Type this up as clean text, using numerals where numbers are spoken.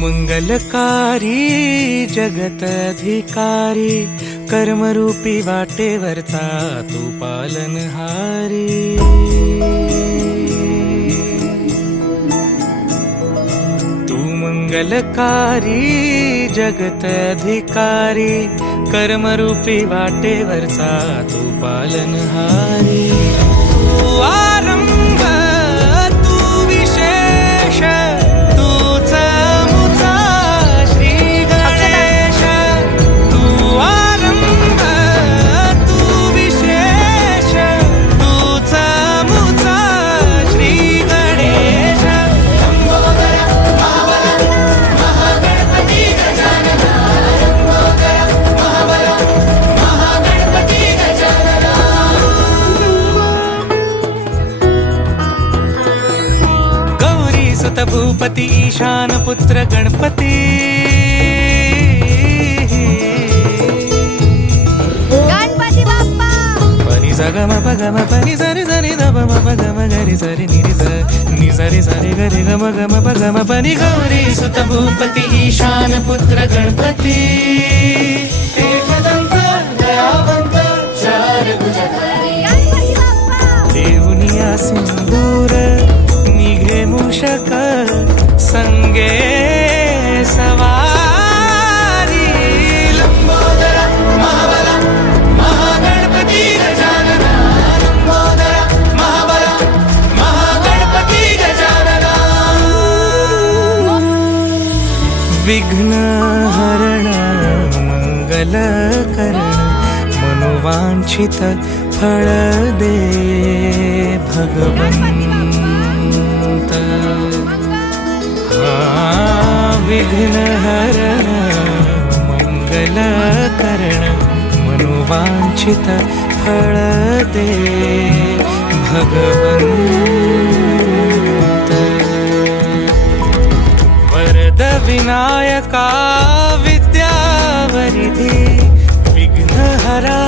मंगलकारी जगत अधिकारी, कर्मरूपी वाटेवरचा तू पालनहारी। तू मंगलकारी जगत अधिकारी, कर्मरूपी वाटेवरचा तू पालनहारी। तू आरंभ तू विशेष, तूच मुचा श्री गणेश। तू आरंभ तू विशेष, तूच मुचा श्री गणेश। भूपती ईशान पुत्र गणपती, गणपती बाप्पा। पनी सा ग म प ग म पनी सा रे सा रे ध प म प ग म ग रे सा रे नि रे सा नि सा रे ग रे ग म प ग म पनी गौरी सुत भूपती ईशान पुत्र गणपती। एकदंत दयावंत चार भुजधारी, गणपती बाप्पा। देऊनिया सिंदूर निघे मूषक, संगे सवारी। लंबोदरा महाबला महागणपती गजानना, लंबोदरा महाबला महागणपती गजानना। विघ्न हरण मंगल करण, मनोवांछित फळ दे भगवंत। विघ्न हरण मंगल करण, मनोवांछित फळ दे भगवंत। वरद विनायका विद्यावरिधी, विघ्नहरा